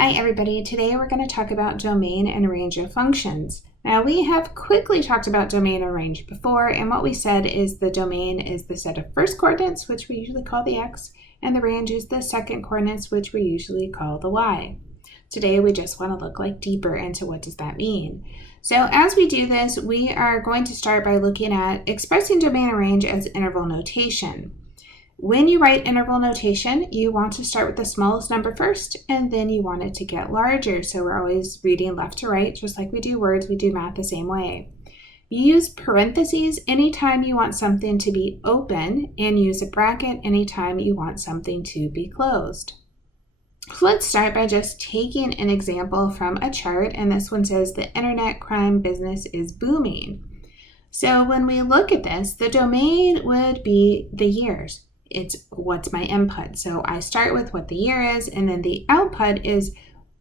Hi everybody, today we're going to talk about domain and range of functions. Now we have quickly talked about domain and range before, and what we said is the domain is the set of first coordinates, which we usually call the x, and the range is the second coordinates, which we usually call the y. Today we just want to look deeper into what does that mean. So as we do this, we are going to start by looking at expressing domain and range as interval notation. When you write interval notation, you want to start with the smallest number first, and then you want it to get larger. So we're always reading left to right, just like we do words, we do math the same way. You use parentheses anytime you want something to be open, and use a bracket anytime you want something to be closed. So let's start by just taking an example from a chart, and this one says the internet crime business is booming. So when we look at this, the domain would be the years. It's what's my input. So I start with what the year is, and then the output is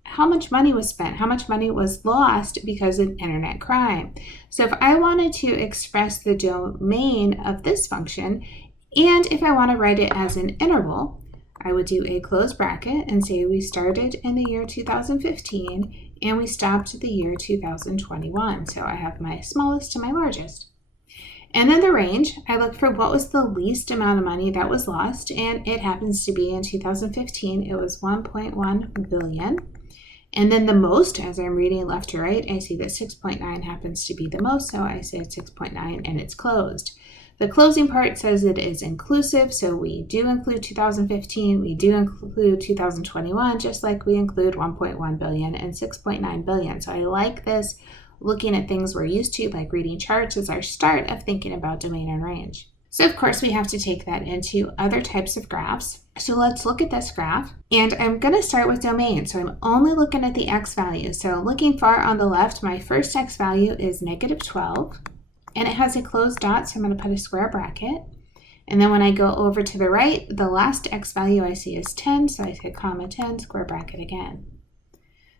how much money was spent, how much money was lost because of internet crime. So if I wanted to express the domain of this function, and if I want to write it as an interval, I would do a closed bracket and say we started in the year 2015 and we stopped the year 2021. So I have my smallest to my largest. And then the range, I look for what was the least amount of money that was lost, and it happens to be in 2015, it was 1.1 billion. And then the most, as I'm reading left to right, I see that 6.9 happens to be the most, so I say 6.9 and it's closed. The closing part says it is inclusive, so we do include 2015, we do include 2021, just like we include 1.1 billion and 6.9 billion. So I like this. Looking at things we're used to, like reading charts, is our start of thinking about domain and range. So of course we have to take that into other types of graphs. So let's look at this graph, and I'm going to start with domain. So I'm only looking at the x value. So looking far on the left, my first x value is -12, and it has a closed dot, so I'm going to put a square bracket. And then when I go over to the right, the last x value I see is 10, so I say comma 10, square bracket again.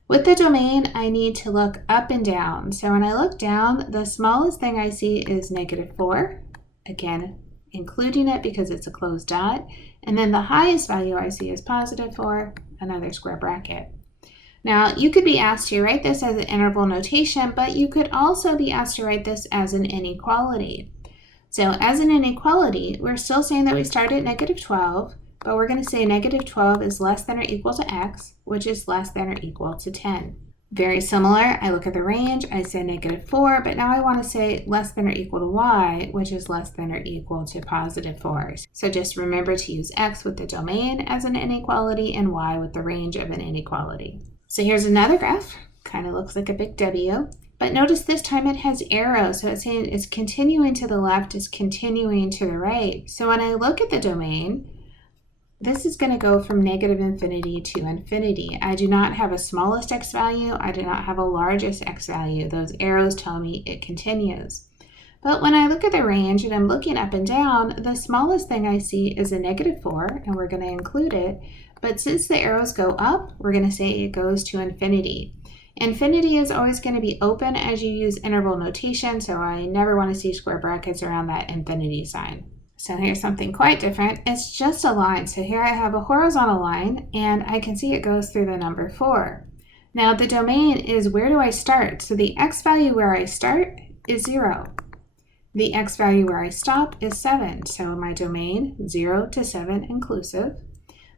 With the domain, I need to look up and down. So when I look down, the smallest thing I see is -4, again, including it because it's a closed dot. And then the highest value I see is +4, another square bracket. Now, you could be asked to write this as an interval notation, but you could also be asked to write this as an inequality. So as an inequality, we're still saying that we start at -12, but we're going to say -12 is less than or equal to x, which is less than or equal to 10. Very similar, I look at the range, I say -4, but now I want to say less than or equal to y, which is less than or equal to +4. So just remember to use x with the domain as an inequality and y with the range of an inequality. So here's another graph, kind of looks like a big W, but notice this time it has arrows, so it's saying it's continuing to the left, it's continuing to the right. So when I look at the domain, this is going to go from -infinity to infinity. I do not have a smallest x value. I do not have a largest x value. Those arrows tell me it continues. But when I look at the range and I'm looking up and down, the smallest thing I see is a -4, and we're going to include it. But since the arrows go up, we're going to say it goes to infinity. Infinity is always going to be open as you use interval notation, so I never want to see square brackets around that infinity sign. So here's something quite different. It's just a line. So here I have a horizontal line, and I can see it goes through the number 4. Now the domain is where do I start? So the x value where I start is 0. The x value where I stop is 7. So my domain, 0 to 7 inclusive.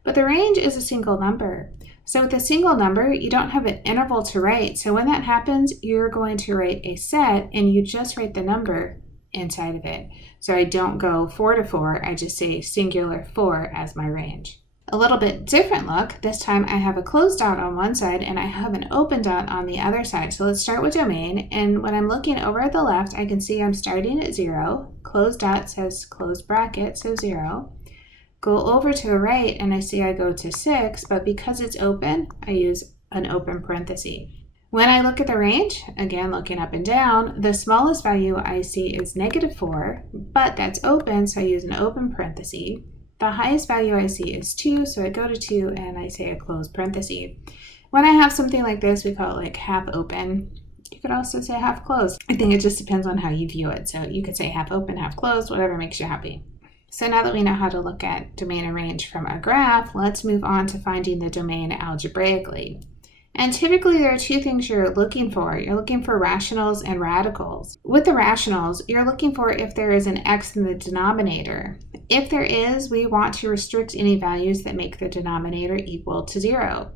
But the range is a single number. So with a single number, you don't have an interval to write. So when that happens, you're going to write a set, and you just write the number inside of it. So I don't go 4 to 4, I just say singular 4 as my range. A little bit different look, this time I have a closed dot on one side and I have an open dot on the other side. So let's start with domain, and when I'm looking over at the left, I can see I'm starting at 0, closed dot says closed bracket, so 0. Go over to the right and I see I go to 6, but because it's open, I use an open parenthesis. When I look at the range, again looking up and down, the smallest value I see is -4, but that's open, so I use an open parenthesis. The highest value I see is 2, so I go to 2 and I say a closed parenthesis. When I have something like this, we call it like half open. You could also say half closed. I think it just depends on how you view it. So you could say half open, half closed, whatever makes you happy. So now that we know how to look at domain and range from a graph, let's move on to finding the domain algebraically. And typically there are two things you're looking for. You're looking for rationals and radicals. With the rationals, you're looking for if there is an x in the denominator. If there is, we want to restrict any values that make the denominator equal to 0.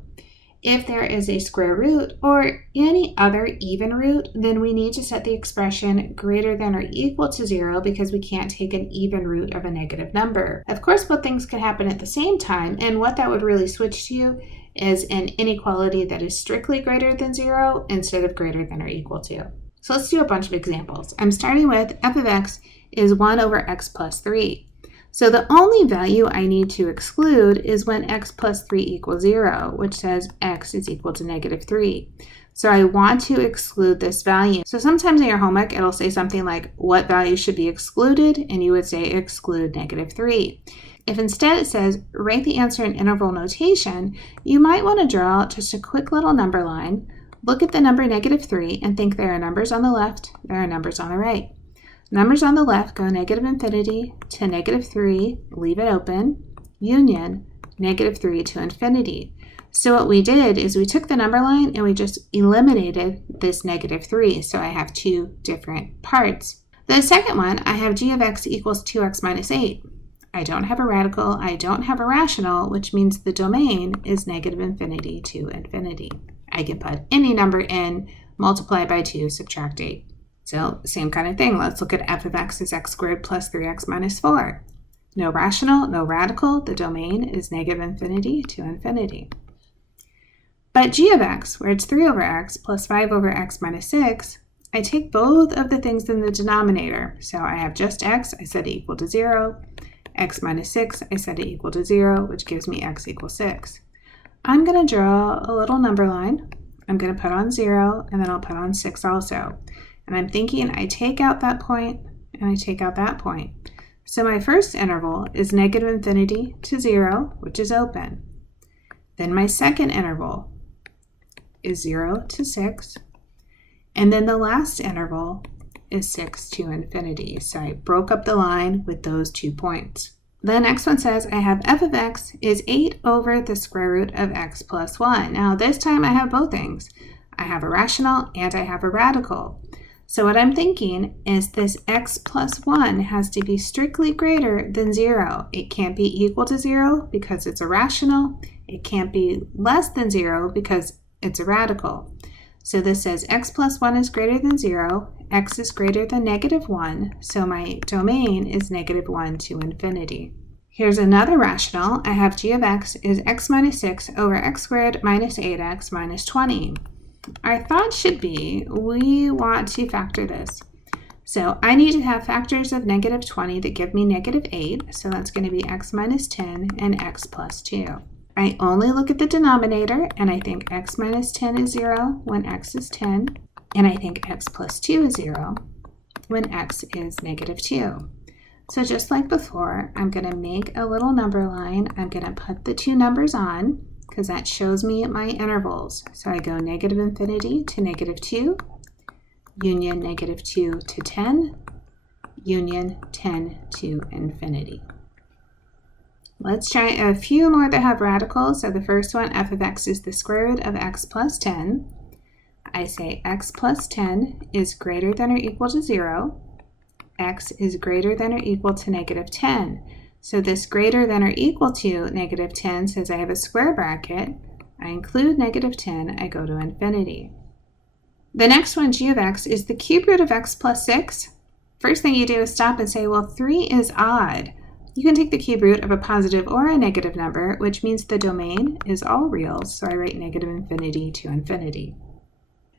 If there is a square root or any other even root, then we need to set the expression greater than or equal to 0 because we can't take an even root of a negative number. Of course, both things could happen at the same time, and what that would really switch to is an inequality that is strictly greater than 0 instead of greater than or equal to. So let's do a bunch of examples. I'm starting with f of x is 1 over x plus 3. So the only value I need to exclude is when x plus 3 equals 0, which says x is equal to negative 3. So I want to exclude this value. So sometimes in your homework, it'll say something like, what value should be excluded? And you would say exclude negative 3. If instead it says, write the answer in interval notation, you might want to draw just a quick little number line, look at the number negative 3, and think there are numbers on the left, there are numbers on the right. Numbers on the left go negative infinity to negative 3, leave it open, union, negative 3 to infinity. So what we did is we took the number line and we just eliminated this negative 3. So I have two different parts. The second one, I have g of x equals 2x minus 8. I don't have a radical, I don't have a rational, which means the domain is negative infinity to infinity. I can put any number in, multiply by 2, subtract 8. So same kind of thing. Let's look at f of x is x squared plus 3x minus 4. No rational, no radical. The domain is negative infinity to infinity. But g of x, where it's 3 over x plus 5 over x minus 6, I take both of the things in the denominator. So I have just x, I set it equal to 0. X minus 6, I set it equal to 0, which gives me x equals 6. I'm going to draw a little number line. I'm going to put on 0, and then I'll put on 6 also. And I'm thinking I take out that point, and I take out that point. So my first interval is negative infinity to 0, which is open. Then my second interval is 0 to 6. And then the last interval is 6 to infinity. So I broke up the line with those 2 points. The next one says I have f of x is 8 over the square root of x plus 1. Now this time I have both things. I have a rational and I have a radical. So what I'm thinking is this x plus 1 has to be strictly greater than 0. It can't be equal to 0 because it's a rational. It can't be less than 0 because it's a radical. So this says x plus 1 is greater than 0, x is greater than negative 1, so my domain is negative 1 to infinity. Here's another rational. I have g of x is x minus 6 over x squared minus 8x minus 20. Our thought should be we want to factor this. So I need to have factors of negative 20 that give me negative 8, so that's going to be x minus 10 and x plus 2. I only look at the denominator, and I think x minus 10 is 0 when x is 10, and I think x plus 2 is 0 when x is negative 2. So just like before, I'm going to make a little number line. I'm going to put the two numbers on, because that shows me my intervals. So I go negative infinity to negative 2, union negative 2 to 10, union 10 to infinity. Let's try a few more that have radicals. So the first one, f of x is the square root of x plus 10. I say x plus 10 is greater than or equal to 0. X is greater than or equal to negative 10. So this greater than or equal to negative 10 says I have a square bracket. I include negative 10, I go to infinity. The next one, g of x, is the cube root of x plus 6. First thing you do is stop and say, well, 3 is odd. You can take the cube root of a positive or a negative number, which means the domain is all reals, so I write negative infinity to infinity.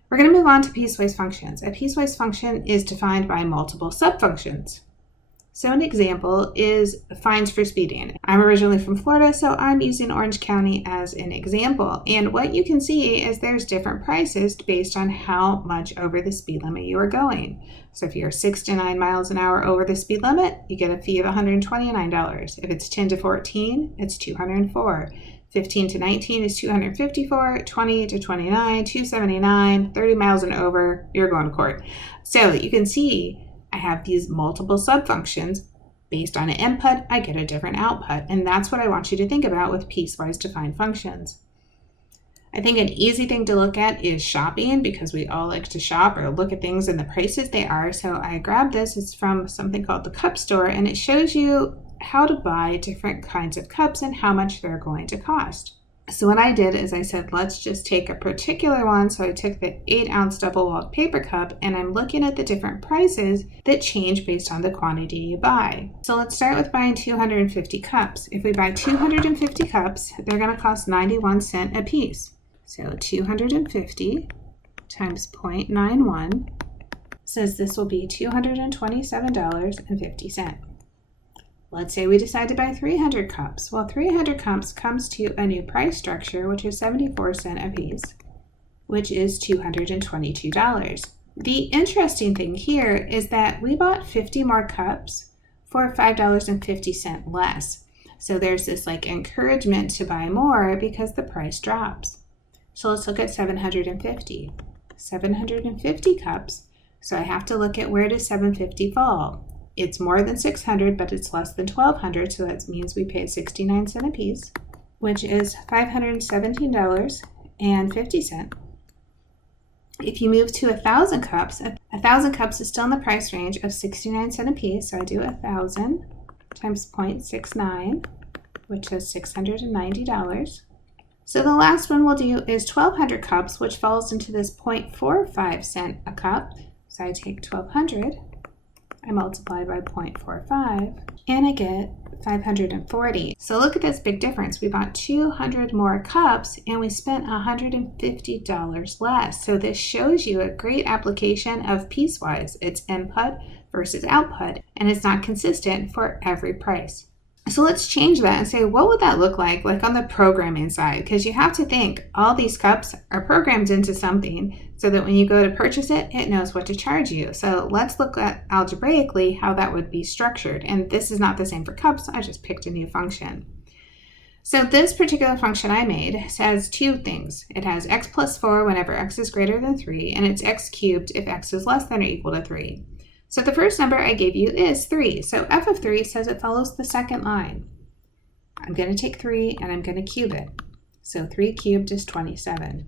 We're going to move on to piecewise functions. A piecewise function is defined by multiple subfunctions. So an example is fines for speeding. I'm originally from Florida, so I'm using Orange County as an example. And what you can see is there's different prices based on how much over the speed limit you are going. So if you're 6 to 9 miles an hour over the speed limit, you get a fee of $129. If it's 10 to 14, it's $204. 15 to 19 is $254, 20 to 29, $279, 30 miles and over, you're going to court. So you can see I have these multiple subfunctions. Based on an input, I get a different output, and that's what I want you to think about with piecewise defined functions. I think an easy thing to look at is shopping, because we all like to shop or look at things and the prices they are. So I grabbed this. It's from something called the Cup Store, and it shows you how to buy different kinds of cups and how much they're going to cost. So what I did is I said, let's just take a particular one. So I took the 8-ounce double-walled paper cup, and I'm looking at the different prices that change based on the quantity you buy. So let's start with buying 250 cups. If we buy 250 cups, they're going to cost 91 cents a piece. So 250 times 0.91 says this will be $227.50. Let's say we decide to buy 300 cups. Well, 300 cups comes to a new price structure, which is 74 cents a piece, which is $222. The interesting thing here is that we bought 50 more cups for $5.50 less. So there's this like encouragement to buy more because the price drops. So let's look at 750. 750 cups. So I have to look at, where does 750 fall? It's more than 600, but it's less than 1,200, so that means we paid 69 cents a piece, which is $517.50. If you move to 1,000 cups, 1,000 cups is still in the price range of 69 cents a piece, so I do 1,000 times 0.69, which is $690. So the last one we'll do is 1,200 cups, which falls into this 0.45 cent a cup. So I take 1,200, I multiply by 0.45, and I get 540. So look at this big difference. We bought 200 more cups and we spent $150 less. So this shows you a great application of Piecewise. It's input versus output, and it's not consistent for every price. So let's change that and say, what would that look like on the programming side? Because you have to think all these cups are programmed into something so that when you go to purchase it, it knows what to charge you. So let's look at algebraically how that would be structured. And this is not the same for cups. I just picked a new function. So this particular function I made says two things. It has x plus 4 whenever x is greater than 3, and it's x cubed if x is less than or equal to 3. So the first number I gave you is 3. So f of 3 says it follows the second line. I'm going to take 3 and I'm going to cube it. So 3 cubed is 27.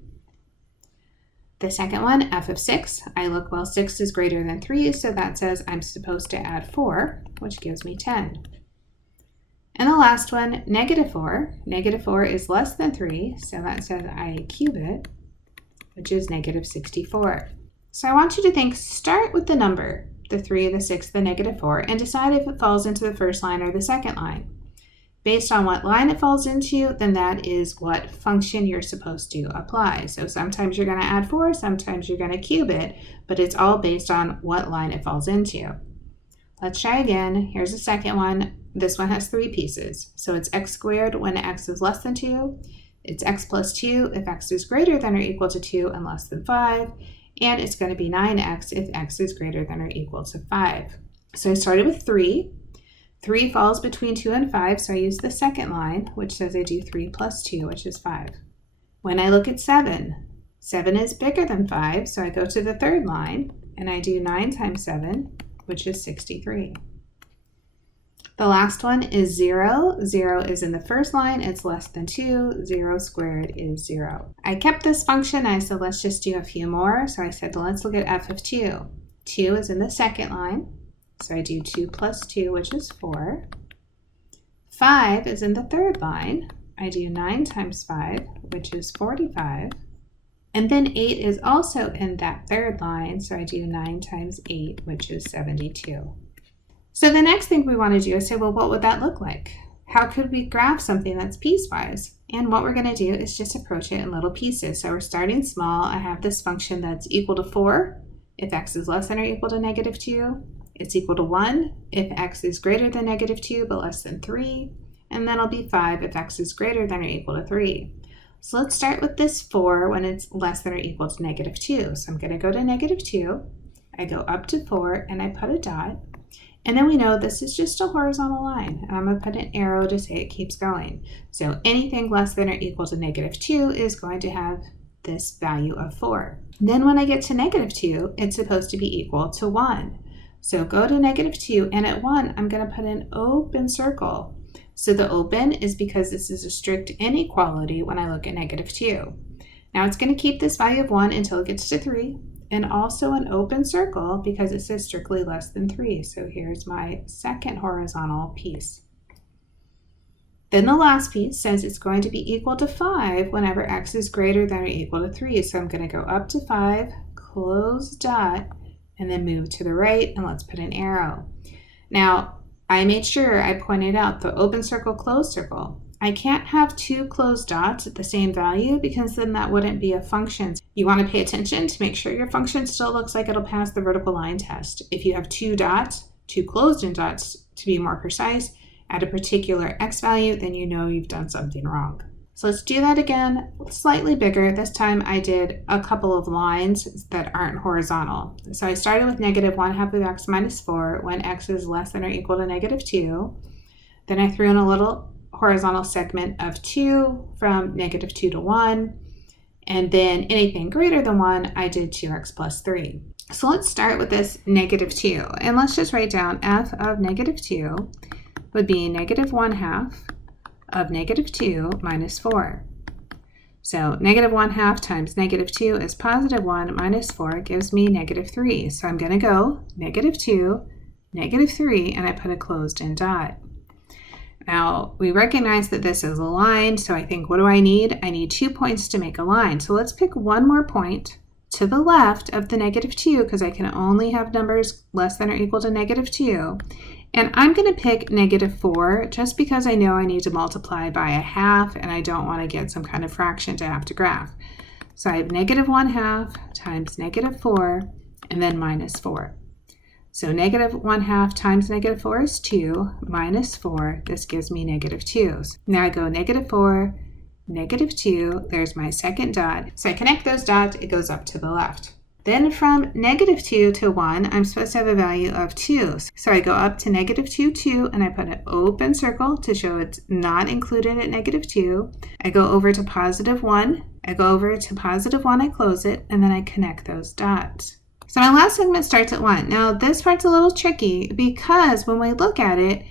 The second one, f of 6, I look, well, 6 is greater than 3, so that says I'm supposed to add 4, which gives me 10. And the last one, negative 4. Negative 4 is less than 3, so that says I cube it, which is negative 64. So I want you to think, start with the number, the 3, the 6, the negative 4, and decide if it falls into the first line or the second line. Based on what line it falls into, then that is what function you're supposed to apply. So sometimes you're going to add 4, sometimes you're going to cube it, but it's all based on what line it falls into. Let's try again. Here's the second one. This one has 3 pieces. So it's x squared when x is less than 2. It's x plus 2 if x is greater than or equal to 2 and less than 5. And it's going to be 9x if x is greater than or equal to 5. So I started with 3. 3 falls between 2 and 5, so I use the second line, which says I do 3 plus 2, which is 5. When I look at 7, 7 is bigger than 5, so I go to the third line, and I do 9 times 7, which is 63. The last one is 0. 0 is in the first line, it's less than 2. 0 squared is 0. I kept this function. I said, let's just do a few more. So I said, let's look at f of 2. 2 is in the second line, so I do 2 plus 2, which is 4. 5 is in the third line. I do 9 times 5, which is 45. And then 8 is also in that third line, so I do 9 times 8, which is 72. So the next thing we want to do is say, well, what would that look like? How could we graph something that's piecewise? And what we're going to do is just approach it in little pieces. So we're starting small. I have this function that's equal to 4 if x is less than or equal to negative 2. It's equal to 1 if x is greater than negative 2 but less than 3. And then it'll be 5 if x is greater than or equal to 3. So let's start with this 4 when it's less than or equal to negative 2. So I'm going to go to negative 2. I go up to 4 and I put a dot. And then we know this is just a horizontal line. And I'm going to put an arrow to say it keeps going. So anything less than or equal to negative 2 is going to have this value of 4. Then when I get to negative 2, it's supposed to be equal to 1. So go to negative 2, and at 1, I'm going to put an open circle. So the open is because this is a strict inequality when I look at negative 2. Now it's going to keep this value of 1 until it gets to 3, and also an open circle because it says strictly less than 3. So here's my second horizontal piece. Then the last piece says it's going to be equal to 5 whenever x is greater than or equal to 3. So I'm going to go up to 5, close dot, and then move to the right, and let's put an arrow. Now, I made sure I pointed out the open circle, closed circle. I can't have two closed dots at the same value because then that wouldn't be a function. You want to pay attention to make sure your function still looks like it'll pass the vertical line test. If you have two dots, two closed-in dots to be more precise, at a particular x value, then you know you've done something wrong. So let's do that again, slightly bigger. This time I did a couple of lines that aren't horizontal. So I started with -1/2 of x minus 4 when x is less than or equal to -2. Then I threw in a little horizontal segment of 2 from -2 to 1. And then anything greater than 1, I did 2x plus 3. So let's start with this -2. And let's just write down f of -2 would be -1/2 of -2 minus 4. So -1/2 times -2 is +1 minus 4 gives me -3. So I'm going to go -2, -3, and I put a closed-in dot. Now, we recognize that this is a line, so I think, what do I need? I need 2 points to make a line. So let's pick one more point to the left of the -2 because I can only have numbers less than or equal to -2. And I'm going to pick -4 just because I know I need to multiply by 1/2 and I don't want to get some kind of fraction to have to graph. So I have -1/2 times -4 and then minus 4. So -1/2 times -4 is 2 minus 4. This gives me -2. Now I go -4, -2. There's my second dot. So I connect those dots. It goes up to the left. Then from -2 to 1, I'm supposed to have a value of 2. So I go up to -2, 2, and I put an open circle to show it's not included at -2. I go over to +1. I go over to +1, I close it, and then I connect those dots. So my last segment starts at 1. Now this part's a little tricky because when we look at it,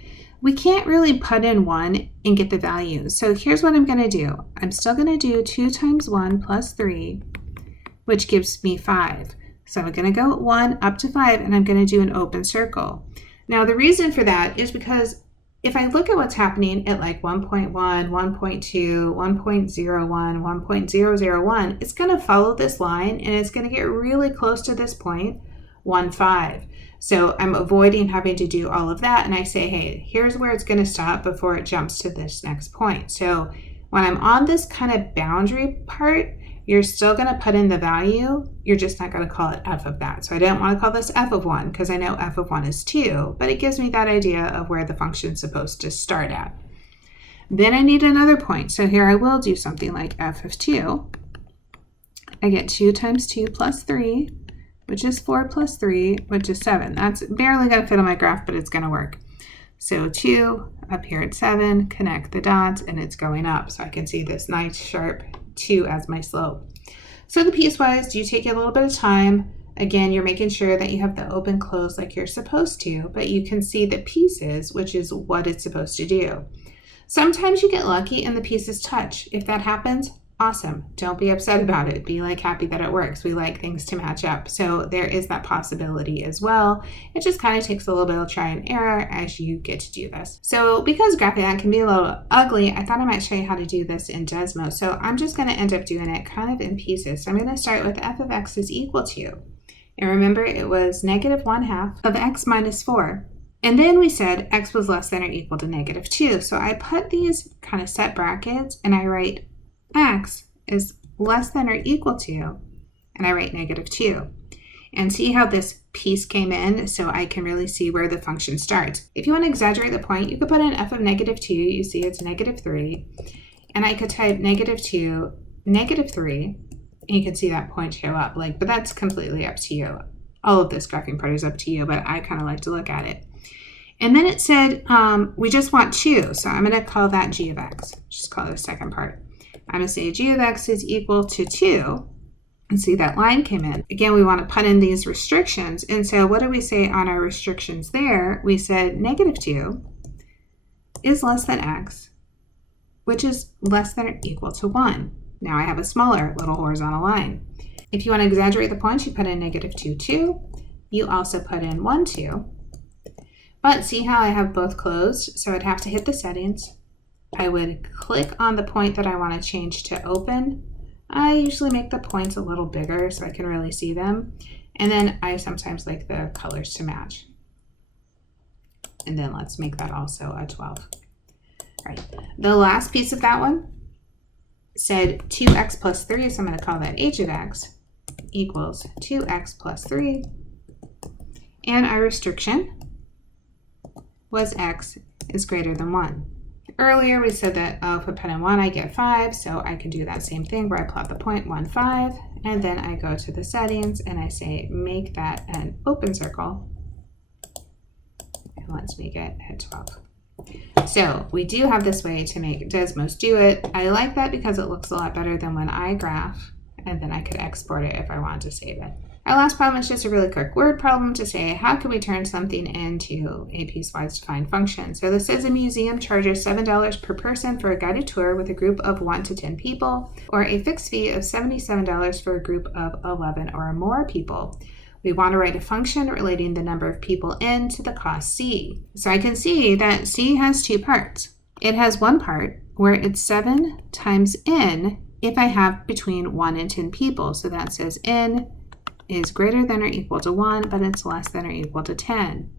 we can't really put in 1 and get the value. So here's what I'm going to do. I'm still going to do 2 times 1 plus 3, which gives me 5. So I'm going to go 1 up to 5, and I'm going to do an open circle. Now the reason for that is because if I look at what's happening at like 1.1, 1.2, 1.01, 1.001, it's going to follow this line and it's going to get really close to this point, 1.5. So I'm avoiding having to do all of that, and I say, hey, here's where it's going to stop before it jumps to this next point. So when I'm on this kind of boundary part, you're still going to put in the value. You're just not going to call it f of that. So I don't want to call this f of 1 because I know f of 1 is 2, but it gives me that idea of where the function's supposed to start at. Then I need another point. So here I will do something like f of 2. I get 2 times 2 plus 3, which is 4 plus 3, which is 7. That's barely going to fit on my graph, but it's going to work. So 2 up here at 7, connect the dots, and it's going up. So I can see this nice sharp 2 as my slope. So the piecewise do take a little bit of time. Again, you're making sure that you have the open close like you're supposed to, but you can see the pieces, which is what it's supposed to do. Sometimes you get lucky and the pieces touch. If that happens, awesome. Don't be upset about it. Be like happy that it works. We like things to match up. So there is that possibility as well. It just kind of takes a little bit of try and error as you get to do this. So because graphing that can be a little ugly, I thought I might show you how to do this in Desmo. So I'm just going to end up doing it kind of in pieces. So I'm going to start with f of x is equal to, and remember it was -1/2 of x minus 4. And then we said x was less than or equal to -2. So I put these kind of set brackets and I write x is less than or equal to, and I write -2. And see how this piece came in so I can really see where the function starts. If you want to exaggerate the point, you could put in f of -2. You see it's -3. And I could type -2, -3, and you can see that point show up. But that's completely up to you. All of this graphing part is up to you, but I kind of like to look at it. And then it said we just want 2, so I'm going to call that g of x. Just call it the second part. I'm going to say g of x is equal to 2, and see that line came in. Again, we want to put in these restrictions, and so what did we say on our restrictions there? We said -2 is less than x, which is less than or equal to 1. Now I have a smaller little horizontal line. If you want to exaggerate the points, you put in -2, 2. You also put in 1, 2. But see how I have both closed? So I'd have to hit the settings. I would click on the point that I want to change to open. I usually make the points a little bigger so I can really see them. And then I sometimes like the colors to match. And then let's make that also a 12. All right. The last piece of that one said 2x plus 3, so I'm going to call that h of x equals 2x plus 3. And our restriction was x is greater than 1. Earlier we said that if I put in 1, I get 5, so I can do that same thing where I plot the point 1, 5, and then I go to the settings and I say make that an open circle. And let's make it at 12. So we do have this way to make Desmos do it. I like that because it looks a lot better than when I graph, and then I could export it if I wanted to save it. Our last problem is just a really quick word problem to say, how can we turn something into a piecewise defined function? So this says a museum charges $7 per person for a guided tour with a group of 1 to 10 people, or a fixed fee of $77 for a group of 11 or more people. We want to write a function relating the number of people in to the cost C. So I can see that C has two parts. It has one part where it's 7 times n if I have between 1 and 10 people. So that says n is greater than or equal to 1, but it's less than or equal to 10.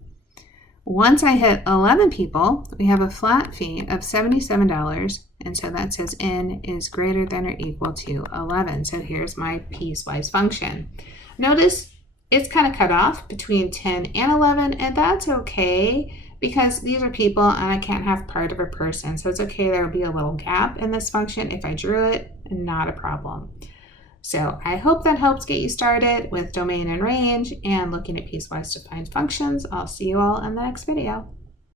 Once I hit 11 people, we have a flat fee of $77, and so that says n is greater than or equal to 11. So here's my piecewise function. Notice it's kind of cut off between 10 and 11, and that's okay because these are people and I can't have part of a person. So it's okay, there will be a little gap in this function. If I drew it, not a problem. So I hope that helps get you started with domain and range and looking at piecewise defined functions. I'll see you all in the next video.